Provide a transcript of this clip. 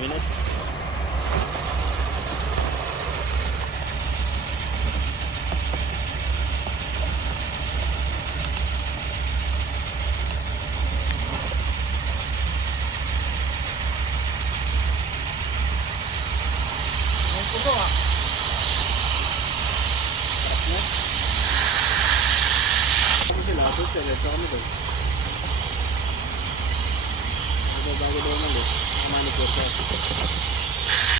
minutes. Ang puno ah. Kung sila, doon sila, ito kami doon. Bago daw umalis, kumain po siya.